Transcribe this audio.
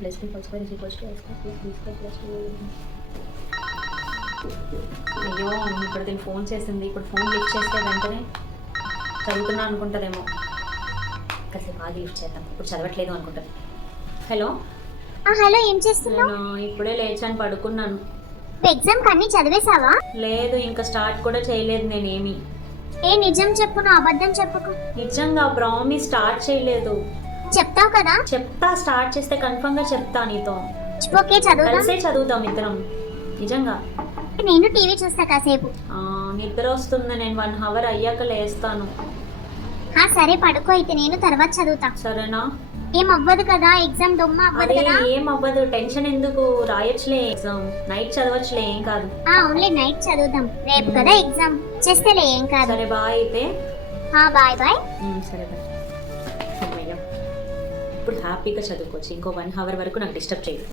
Plus b whole square is equals to a square plus b square plus 2. అయ్యో ఇప్పుడు దీన్ని phone చేసింది. ఇప్పుడు ఫోన్ లిఫ్ట్ చేస్తే వెంటనే చదువుతున్నా అనుకుంటుందేమో. కాసేపు బాగా లిఫ్ట్ చేద్దాం. ఇప్పుడు చదవట్లేదు అనుకుంటుంది. హలో హలో, ఏం చేస్తున్నావు? నేను ఇప్పుడే లేచాను, పడుకున్నాను. ఎగ్జామ్ కన్నీ చదివేసావా? లేదు, ఇంకా స్టార్ట్ కూడా చేయలేదు నేనేమి. నిజం చెప్పు, నువ్వు అబద్ధం చెప్పుకో. నిజంగా ప్రామిస్ స్టార్ట్ చేయలేదు. చెప్తావు కదా? చెప్తా, స్టార్ట్ చేస్తే కన్ఫర్మ్ గా చెప్తా నీతో. ఓకే, చదువుదాం. కలిసే చదువుతాం ఇద్దరం. నిజంగా నేను టీవీ చూస్తా కాసేపు. నిద్ర వస్తుంది, నేను 1 అవర్ అయ్యాక లేస్తాను. సరే పడుకో, అయితే నేను తర్వాత చదువుతా. సరేనా? ఏం అవ్వదు కదా, ఎగ్జామ్ దొమ్మ అవ్వదు కదా? ఏం అవ్వదు, టెన్షన్ ఎందుకు, రాయొచ్చులే ఎగ్జామ్, నైట్ చదవచ్చులే, ఏం కాదు. ఓన్లీ నైట్ చదువుదాం, రేపు కదా ఎగ్జామ్, చేస్తేలే, ఏం కాదు. సరే బాయ్ అయితే. Bye bye. సరే బాయ్. అమ్మయ్య, ఇప్పుడు హ్యాపీగా చదువుకోవచ్చు. ఇంకో 1 అవర్ వరకు నాకు డిస్టర్బ్ చేయదు.